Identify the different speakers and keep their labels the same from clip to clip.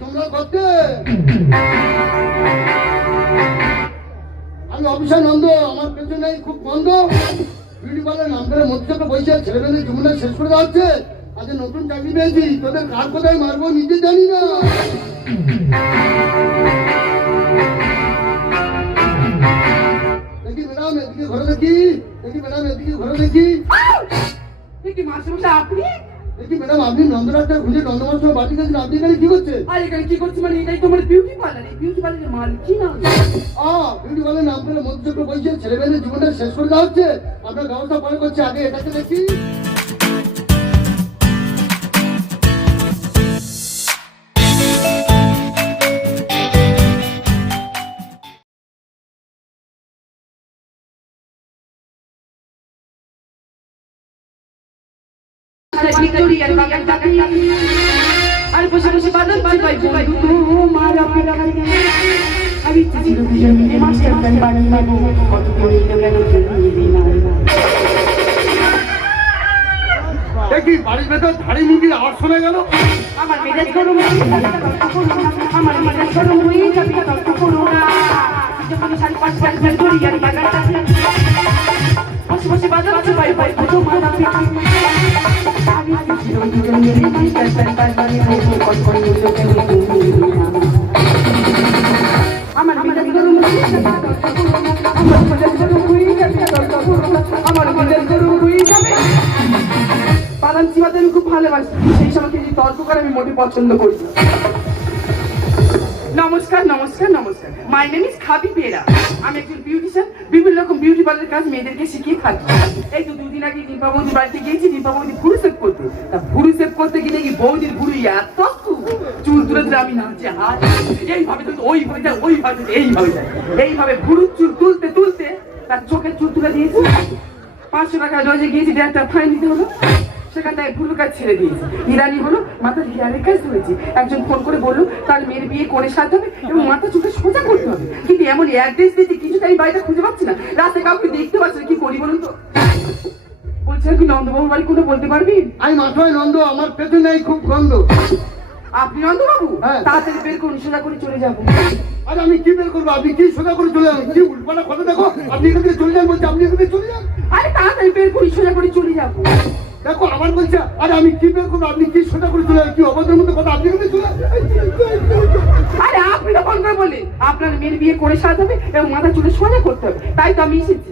Speaker 1: তোমরা করতে? আমি অফিসার নন্দ আমার পেছনে খুব বন্ধ। বিউটি পার্লার নাম করে মধ্যে বসে ছেলেমেয়েদের জীবনটা শেষ করে দেওয়া হচ্ছে। আজ নতুন চাকরি পেয়েছি, তোদের কার কোথায় মারবো নিজে জানি না। দেখি ম্যাডাম, এদিকে ঘরে দেখি দেখি ম্যাডাম, এদিকে ঘরে দেখি।
Speaker 2: কি মাস্টারমশাই আপনি?
Speaker 1: দেখি ম্যাডাম আপনি নন্দরাজটা খুঁজে নন্দমাস্টার বাড়ি গেছেন আপনি এখানে কি করছেন?
Speaker 2: আর এখানে কি করছি মানে এটাই তোমার বিউটি পার্লার এই বিউটি পার্লারের মালিক না?
Speaker 1: আ বিউটি পার্লার নাম করে ছেলেমেয়েদের জীবনটা শেষ করে দেওয়া হচ্ছে। আপনার ব্যবস্থা পরে করছে আগে এটাকে দেখি।
Speaker 2: ভিক্টোরিয়ার বাগান টাকাই আর বসে বসে বাদল চিপাই বন্ধু। তোমার আমি মাস্টার প্ল্যান বানিয়ে নেব। কত নিবি না।
Speaker 1: দেখি বাড়ির ভেতর ধাড়ি মুরগির আওয়াজ শোনা গেল?
Speaker 2: আমার মেজাজ গরম করো আমার মেজাজ গরম হয়ে যাবে, তর্ক করো না। যখন সাড়ে ভিক্টোরিয়ার বাগানটাতে বসে বসে তোমার অপেক্ষায় আমি ছিল দুজন মিলে খুব ভালোবাসি সেই যদি তর্ক করে আমি মোটে পছন্দ করি নমস্কার নমস্কার নমস্কার। মাই নেম ইজ খাবি পেরা আমি একজন বিউটিশিয়ান বিভিন্ন রকম বিউটি পার্লার কাজ মেয়েদেরকে শিখিয়ে থাকি এই তো বাড়িতে গিয়েছি ভুরু সেভ করতে। তা ভুরু সেভ করতে গিয়ে বৌদির ভুরু এত চুল তুলে দিলে আমি হাত এইভাবে তুলতে যায় এইভাবে যায়। এইভাবে চুল তুলতে তুলতে তার চোখের চুল তুলে দিয়েছি। পাঁচশো টাকা রোজে গিয়েছি একটা ফাইন দিতে হলো। সেখান থেকে কাজ ছেড়ে দিয়েছি। ইরানি হলো মাথার হেয়ারের কাজ ধরেছি একজন ফোন করে বলল, তার মেয়ের বিয়ে করে সারতে হবে এবং মাথা চোখে সোজা করতে হবে। কিন্তু এমন অ্যাড্রেস দিয়েছি কিছুতে আমি বাড়িটা খুঁজে পাচ্ছি না। রাতে কাউকে দেখতে পাচ্ছি কি নন্দবাবুর বাড়ি কোনো বলতে পারবি?
Speaker 1: আমি মাথায় নন্দ আমার পেছনে খুব গন্ধ।
Speaker 2: আপনি নন্দবাবু?
Speaker 1: হ্যাঁ।
Speaker 2: তাড়াতাড়ি বের করুন সোজা করে চলে যাব।
Speaker 1: আর আমি কি বের করব? আপনি কি সোজা করে চলে যান? কি উল্পাটা কথা দেখো? আপনি এখান থেকে চলে যান বলছে আপনি এখান থেকে চলে যান।
Speaker 2: আরে তাড়াতাড়ি বের করি সোজা করে চলে যাব।
Speaker 1: দেখো আবার বলছে আরে আমি কি বের করব? আপনি কি সোজা করে চলে কি অবাধের মধ্যে কথা? আপনি এখান থেকে চলে
Speaker 2: আরে আপনি তো ফোন করে বললেন আপনার মেয়ের বিয়ে করে হবে এবং মাথা চুলে সোজা করতে হবে। তাই তো আমি এসেছি।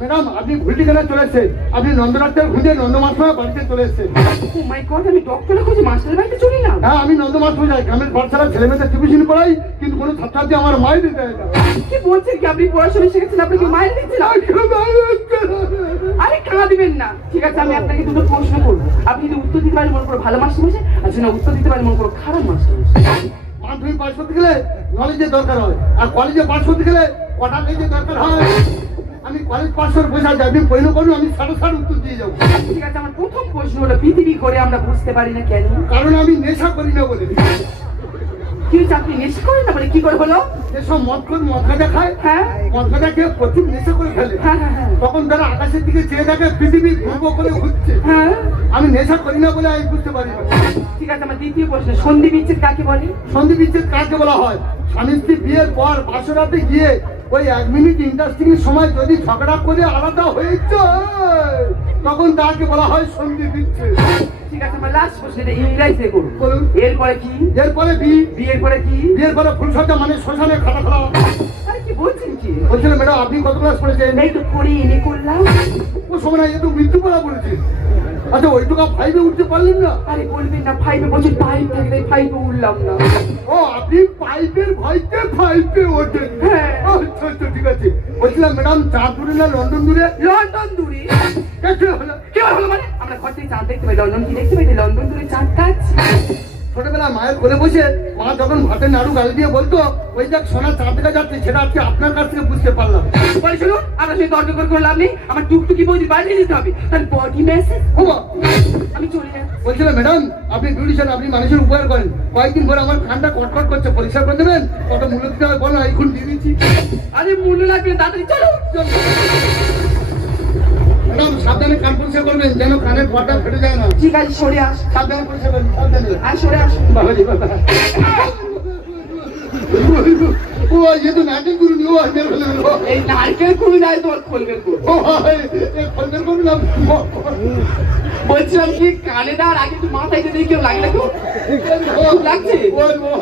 Speaker 1: ম্যাডাম আপনি ভুল ঠিকানা চলে এসেছেন? আপনি নন্দনাথের খুঁজে নন্দমাস্টার বাড়িতে চলে এসেছেন।
Speaker 2: ও মাই গড আমি ডক্টরের খোঁজে মাস্টার বাড়িতে চলে এলাম
Speaker 1: হ্যাঁ আমি নন্দমাস্টার যাই। গ্রামের পাঠশালা ছেলে মেয়েদের টিউশন পড়াই কিন্তু কোনো ছাত্রার্থী আমার মায়ের দিতে হয় না।
Speaker 2: কি বলছেন কি? আপনি পড়াশোনা শিখেছেন আপনাকে মাইল দিচ্ছেন আরে কাঁদা দিবেন না। ঠিক আছে আমি আপনাকে দুটো প্রশ্ন করব। আপনি যদি উত্তর দিতে পারেন মনে করো ভালো মাস্টার বসে আর যদি না উত্তর দিতে পারেন মনে করো খারাপ মাস্টার বসে
Speaker 1: মাধ্যমিক পাস করতে গেলে নলেজের দরকার হয়। আর কলেজে পাস করতে গেলে কটা লেজের দরকার হয়? আমি কলেজ পাস করে বসে আছি আপনি পয়লা করুন আমি সাড়ে সাড়ে উত্তর দিয়ে যাব।
Speaker 2: ঠিক আছে আমার প্রথম প্রশ্ন হলো পৃথিবী করে আমরা বুঝতে পারি না কেন?
Speaker 1: কারণ আমি নেশা করি না বলে।
Speaker 2: কি নেশা না বলে? কি করে হলো?
Speaker 1: যেসব মদ করে খায়
Speaker 2: হ্যাঁ।
Speaker 1: খেয়ে প্রচুর নেশা করে ফেলে।
Speaker 2: হ্যাঁ হ্যাঁ হ্যাঁ।
Speaker 1: তখন তারা আকাশের দিকে চেয়ে থাকে পৃথিবী ঘুরব করে ঘুরছে।
Speaker 2: হ্যাঁ।
Speaker 1: আমি নেশা করি না বলে আমি বুঝতে পারি না।
Speaker 2: ঠিক আছে আমার দ্বিতীয় প্রশ্ন সন্ধি বিচ্ছেদ কাকে বলে?
Speaker 1: সন্ধি বিচ্ছেদ কাকে বলা হয়? স্বামী স্ত্রী বিয়ের পর বাসরাতে গিয়ে ওই এক মিনিট ইন্টারেস্টিং সময় যদি ঝগড়া করে আলাদা হয়ে যায় তখন তাকে বলা হয় সন্ধি দিচ্ছে।
Speaker 2: ঠিক আছে আমার লাস্ট প্রশ্ন এটা ইংরেজিতে করুন
Speaker 1: বলুন।
Speaker 2: এরপরে কি?
Speaker 1: এরপরে বি।
Speaker 2: কি?
Speaker 1: ফুলসজ্জা মানে শ্মশানে খাটা খাওয়া।
Speaker 2: আরে কি বলছেন কি?
Speaker 1: ম্যাডাম আপনি কত ক্লাস পড়েছেন?
Speaker 2: এই তো করে এনে করলাম।
Speaker 1: ও সময় না এ মৃত্যু পড়া বলেছে। আচ্ছা ওইটুকু ফাইভে উঠতে পারলেন না?
Speaker 2: আরে বলবেন না ফাইভে বলছি পাইপ থাকলে ফাইভে উঠলাম না।
Speaker 1: ও আপনি পাইপের ভয়তে ফাইভে ওঠেন।
Speaker 2: হ্যাঁ।
Speaker 1: আচ্ছা আচ্ছা ঠিক আছে। বলছিলাম ম্যাডাম চাঁদ দূরে না লন্ডন দূরে?
Speaker 2: লন্ডন দূরে। কি হলো? মানে? আমরা ঘর থেকে চাঁদ দেখতে পাই লন্ডন কি দেখতে পাই? লন্ডন দূরে চাঁদ কাজ
Speaker 1: ছোটবেলা মায়ের কোলে বসে মা যখন ভাতের নাড়ু গাল দিয়ে বলতো ওই দেখ সোনা চাঁদ দেখা যাচ্ছে সেটা আজকে আপনার কাছ থেকে বুঝতে পারলাম।
Speaker 2: বলে শুনুন আমরা তর্ক করে লাভ নেই আমার টুকটুকি বৌদি বাইরে যেতে হবে। তার বডি মেসেজ
Speaker 1: ও
Speaker 2: আমি চলে যাই।
Speaker 1: বলছিলাম ম্যাডাম আপনি বিউটিশিয়ান আপনি মানুষের উপকার করেন। কয়েকদিন পরে আমার কানটা কটকট করছে পরিষ্কার করে দেবেন? কত মূল্য দিতে হবে বলো এখন দিয়ে দিচ্ছি।
Speaker 2: আরে মনে লাগবে তাড়াতাড়ি চলো
Speaker 1: চল। ম্যাডাম সাবধানে কান পরিষ্কার করবেন যেন কানের ঘরটা ফেটে যায় না।
Speaker 2: ঠিক আছে সরে আস।
Speaker 1: সাবধানে পরিষ্কার করবেন সাবধানে।
Speaker 2: আর সরে আস।
Speaker 1: বাবা। ও ये तो नाटक गुरु नहीं हुआ मेरे वाले लो
Speaker 2: এই নারকেল কুড়ি নাই তোমার খোলবে কুড়ি
Speaker 1: ओ भाई ये खोलकर को ना
Speaker 2: বলছিলাম কি কানে দাঁড় আগে একটু মাথায় দিয়ে কেউ লাগলে কেউ লাগছে
Speaker 1: ओ ओ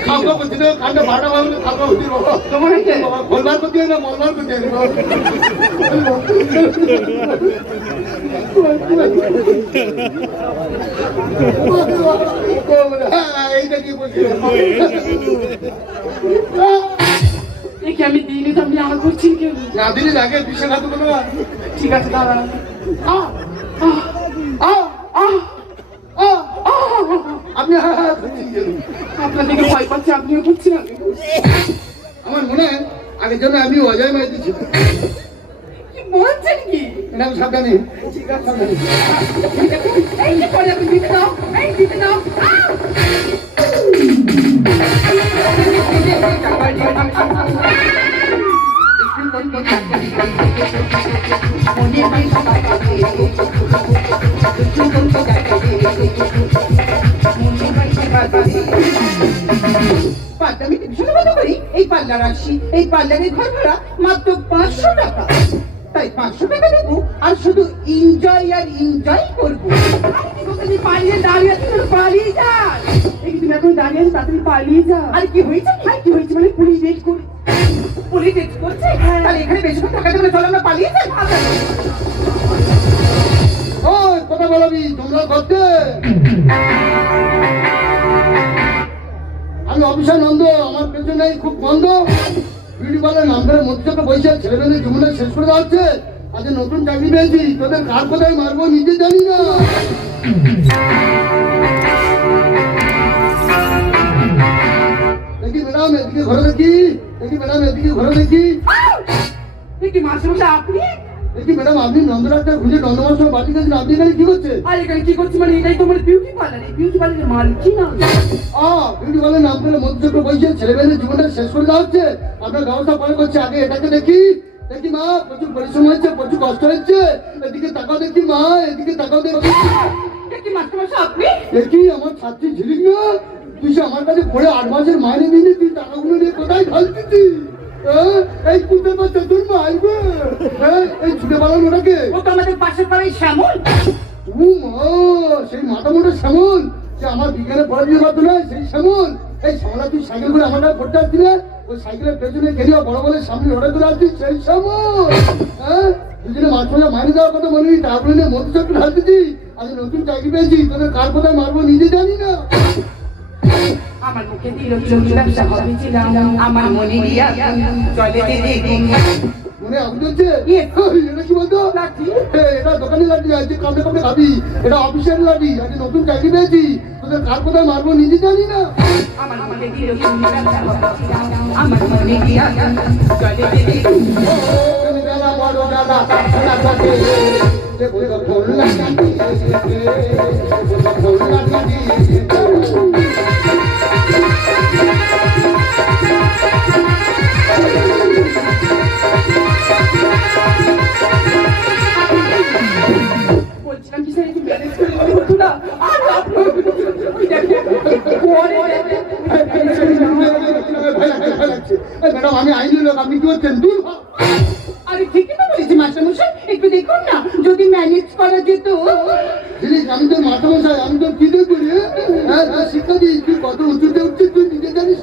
Speaker 1: खाओ को दिनो खाना भाड़ा वाला खाओ को दिनो
Speaker 2: তোমার হয়েছে
Speaker 1: खोलबार को दिए ना मोलबार को दिए এইটা কি বলছিস
Speaker 2: এ কি আমি দিইনি তো আমি আমার করছি কেউ
Speaker 1: না দিলে আগে বিশে খাতে বলো
Speaker 2: ঠিক আছে
Speaker 1: আপনি হ্যাঁ হ্যাঁ
Speaker 2: আপনার দিকে ভয় পাচ্ছে আপনিও করছেন আমি
Speaker 1: আমার মনে হয় আগের জন্য আমি অজয় মাই দিচ্ছি
Speaker 2: কি বলছেন কি
Speaker 1: ম্যাডাম সাবধানে ঠিক আছে সাবধানে
Speaker 2: এই যে পরে আপনি দিতে দাও এই দিতে দাও
Speaker 3: পাল্লা ভীষণ করি এই পাল্লার আসি এই পাল্লারের ঘর ভাড়া মাত্র পাঁচশো টাকা। তাই পাঁচশো টাকা দেবো আর শুধু এনজয় আর এনজয় করব
Speaker 2: তুমি পালিয়ে দাঁড়িয়ে তুমি পালিয়ে কি তুমি এখন দাঁড়িয়ে আছো তাড়াতাড়ি পালিয়ে যাও।
Speaker 3: আর কি হয়েছে কি?
Speaker 2: আর কি হয়েছে মানে পুলিশ রেড করে
Speaker 3: পুলিশ করছে তাহলে এখানে বেশিক্ষণ থাকা যাবে চলো আমরা পালিয়ে যাই।
Speaker 1: ওই কথা বলবি তোমরা করতে। আমি অফিসার নন্দ আমার পেছনে খুব বন্ধ। বিউটি পার্লার নাম ধরে মধ্যে বসে ছেলেমেয়েদের জীবনটা শেষ করে দেওয়া হচ্ছে। আজ নতুন চাকরি পেয়েছি তোদের কার কোথায় মারবো নিজে জানি না। দেখি ম্যাডাম এদিকে ঘরে দেখি দেখি ম্যাডাম এদিকে ঘরে দেখি।
Speaker 2: এই কি মাসে মাসে আপনি?
Speaker 1: দেখি ম্যাডাম আপনি নন্দ খুঁজে নন্দমার বাড়ি গেছেন আপনি এখানে কি করছেন?
Speaker 2: আর এখানে কি করছি মানে এটাই তোমার বিউটি পার্লার এই বিউটি পার্লারের মালিক না?
Speaker 1: আ বিউটি পার্লার নাম করে মধ্যচক্র বইছে ছেলেমেয়েদের জীবনটা শেষ করে দেওয়া হচ্ছে। আপনার পরে করছে আগে এটাকে দেখি। দেখি মা প্রচুর পরিশ্রম হচ্ছে প্রচুর কষ্ট হচ্ছে এদিকে তাকাও দেখি মা এদিকে তাকাও দেখি।
Speaker 2: মাসে আপনি।
Speaker 1: দেখি আমার ছাত্রী ঝিলিক না তুই যে আমার কাছে পড়ে আট মাসের মাইনে দিলি তুই টাকাগুলো নিয়ে কোথায় হ্যাঁ? এই কুত্তের বাচ্চা তোর মা হ্যাঁ এই ছুটে পালান ওটাকে।
Speaker 3: ও তো আমাদের পাশের পাড়ায় শ্যামল।
Speaker 1: ও মা সেই মাথা মোটা শ্যামল সে আমার বিজ্ঞানে পড়াশোনা করতো না সেই শ্যামল। এই শ্যামলা তুই সাইকেল করে আমার কাছে পড়তে আসছিলে? ওই সাইকেলের পেছনে গেলে বড় বলে সামনে লড়াই করে আসছিস সেই শ্যামল। হ্যাঁ দুজনে মাছ মাঝে মাইনে দেওয়ার কথা মনে নেই তারপরে নিয়ে মধ্যে চক্র ঢালতেছি আজ নতুন চাকরি পেয়েছি তোদের কার কোথায় মারবো নিজে জানি না।
Speaker 2: আমার মুখে দিল চোখ ব্যবসা হবে ছিলাম
Speaker 3: আমার মনে রিয়া চলে দিদি
Speaker 1: মনে আগুন জ্বলছে এটা কি বলতো? এটা দোকানে লাঠি আজকে কামড়ে কামড়ে খাবি। এটা অফিসের লাঠি আজকে নতুন চাকরি পেয়েছি। তোদের কার কোথায় মারবো নিজে জানি না।
Speaker 2: আমার হবে ছিলাম
Speaker 3: আমার মনে রিয়া চলে দিদি
Speaker 1: তুমি বড় বেলা খেলা থাকে।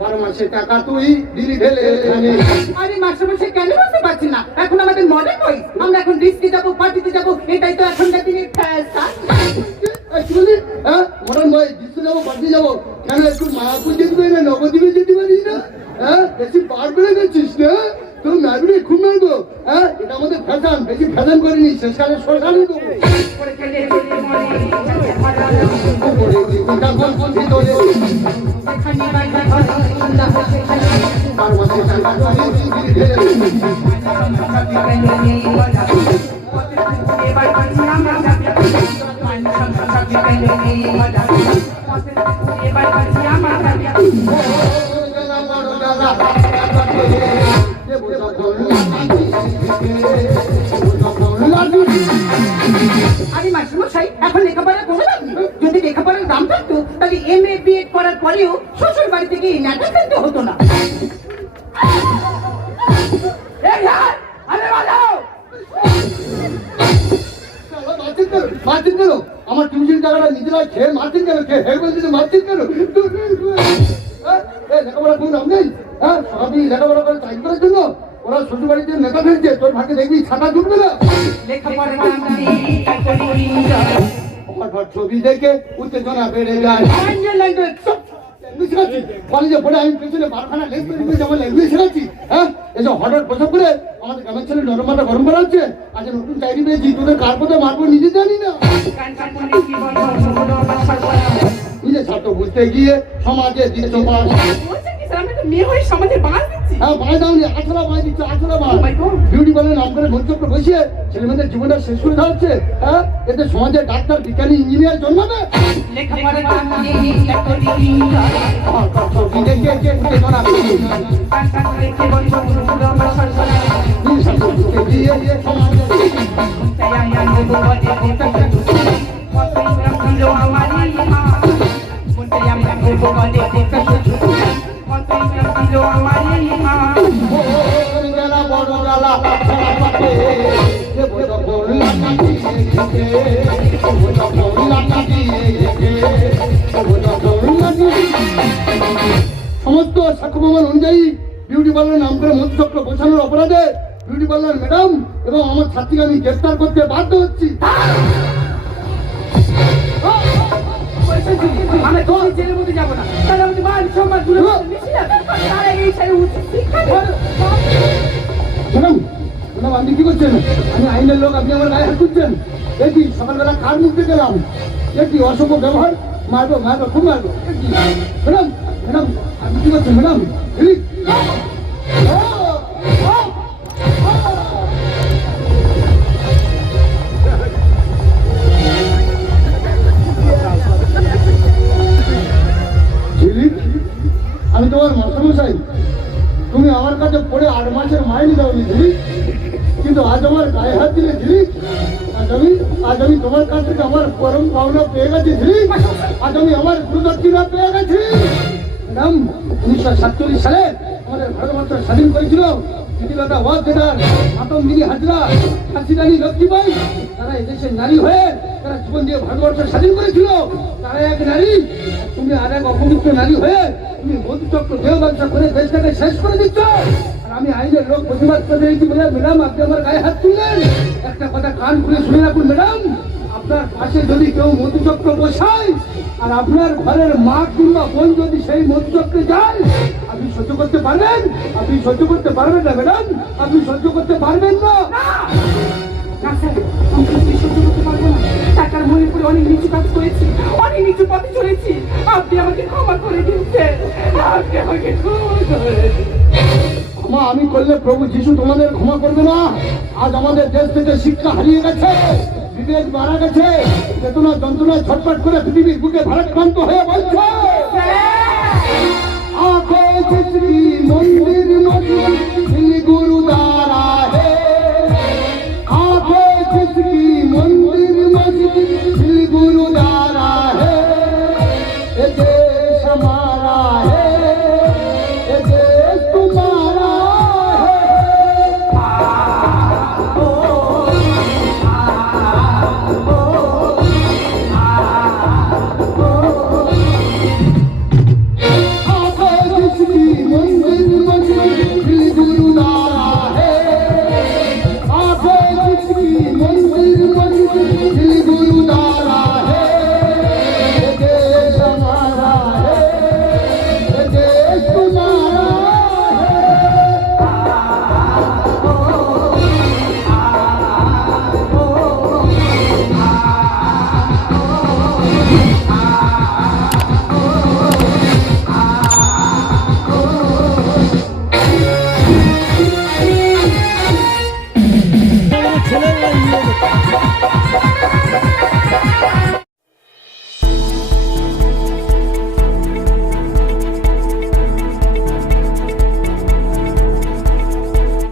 Speaker 1: বারো মাসে টাকা তুই দিলি ফেলে এখানে।
Speaker 3: আরে মাস্টারমশাই কেন বুঝতে পারছি না? এখন আমাদের মডার্ন বই আমরা এখন ডিস্কে যাব পার্টিতে যাব এটাই তো এখনকার দিনের
Speaker 1: হ্যাঁ? মডার্ন ভাই ডিস্কো যাব পার্টি যাব। কেন একটু মায়াপুর যেতে পারি না নবদ্বীপে যেতে পারিস না? হ্যাঁ? বেশি বার বেড়ে গেছিস না? তোর মারবি খুব মারবো হ্যাঁ? এটা আমাদের ফ্যাশন বেশি ফ্যাশন করিনি শেষকালে শ্মশানই দেবো
Speaker 2: করে
Speaker 3: আরে মাস্টারমশাই এখন লেখাপড়া কোনো লাভ যদি লেখাপড়ার দাম থাকতো, তাহলে এম এ বি এড করার পরেও শ্বশুর বাড়ি থেকে এই নাটক হতো না।
Speaker 1: কেন? আমার টিউশন টাকাটা নিজেরা খেয়ে মার্চিন কেন? খেয়ে বলছি মার্চিন কেন? হ্যাঁ? লেখাপড়া কোনো নাম নেই? হ্যাঁ? সবই লেখাপড়া করে চাকরি করার জন্য ওরা শ্বশুর নেতা ফেলছে। তোর ভাগে দেখবি ছাতা জুটবে না।
Speaker 2: করি
Speaker 1: ছবি দেখে উত্তেজনা বেড়ে যায়। কলেজে পড়ে আমি পেছনে বারখানা লিখতে আমার ল্যাঙ্গুয়েজ শেখাচ্ছি হ্যাঁ? এসব হঠাৎ প্রসব করে আমাদের গ্রামের ছেলে নরম মাথা গরম হচ্ছে আচ্ছা নতুন চাকরি পেয়েছি তোদের কার পথে মারবো নিজে জানি না। নিজে ছাত্র বুঝতে গিয়ে সমাজে
Speaker 2: বাঁশ দিচ্ছি।
Speaker 1: হ্যাঁ বাঁয়
Speaker 2: Oh
Speaker 1: জীবনটা শেষ করে হ্যাঁ? এতে সমাজে ডাক্তার বিজ্ঞানী ইঞ্জিনিয়ার জন্মাবে। সমস্ত সাক্ষ্য প্রমাণ অনুযায়ী বিউটি পার্লার নাম করে মধ্যচক্র বোঝানোর অপরাধে বিউটি পার্লার ম্যাডাম এবং আমার ছাত্রীকে আমি গ্রেফতার করতে বাধ্য হচ্ছি।
Speaker 2: আমি তো জেলের মধ্যে যাব না। তাহলে আমি মান সম্মান দূরে মিশে যাবে। তার আগে এই ছেলে উচিত শিক্ষা
Speaker 1: ম্যাডাম ম্যাডাম আপনি কি করছেন? আমি আইনের লোক আপনি আমার গায়ে হাত তুলছেন। এই কি সকালবেলা কার মুখ দিয়ে গেলাম কি অসভ্য ব্যবহার। মারবো মারবো খুব মারবো। ম্যাডাম ম্যাডাম আপনি কি করছেন? ম্যাডাম আমি তোমার মাস্টারমশাই তুমি আমার কাছে পড়ে আট মাসের মাইনে দাও ঝিলিক কিন্তু আজ আমার গায়ে হাত দিলে ঝিলিক আজ আমি আজ আমি তোমার কাছ থেকে আমার পরম পাওনা পেয়ে গেছি ঝিলিক আজ আমি আমার গুরুদক্ষিণা পেয়ে গেছি। ম্যাডাম উনিশশো সাতচল্লিশ সালে আমাদের ভারতবর্ষ স্বাধীন করেছিল। পৃথিবীটা ওয়াজেদার আতঙ্গিনী হাজরা হাসিরানী লক্ষ্মীবাই তারা এদেশের নারী হয়ে, তারা জীবন দিয়ে ভারতবর্ষ স্বাধীন করেছিল। তারা এক নারী, তুমি আর এক অপবিত্র নারী হয়ে, তুমি মধুচক্র দেহ ব্যবসা করে দেশটাকে শেষ করে দিচ্ছ। আর আমি আইনের লোক প্রতিবাদ করে দিয়েছি বলে, ম্যাডাম, আপনি আমার গায়ে হাত তুললেন। একটা কথা কান খুলে শুনে রাখুন, ম্যাডাম। আপনার পাশে যদি কেউ মধুচক্র বসায়, আর আপনার ঘরের মা কিংবা বোন যদি সেই মধুচক্রে যায় আপনি সহ্য করতে পারবেন? আপনি সহ্য করতে পারবেন না ম্যাডাম। আপনি সহ্য করতে পারবেন না।
Speaker 2: টাকার মনে করে অনেক নিচু কাজ করেছি অনেক নিচু পথে চলেছি। আপনি আমাকে ক্ষমা করে দিচ্ছেন আপনি আমাকে ক্ষমা করে
Speaker 1: ক্ষমা আমি করলে প্রভু যিশু তোমাদের ক্ষমা করবে না। আজ আমাদের দেশ থেকে শিক্ষা হারিয়ে গেছে বিবেক মারা গেছে। চেতনা যন্ত্রণা ছটফট করে পৃথিবীর বুকে ভারতক্রান্ত হয়ে বলছে। মন্দির মন্দির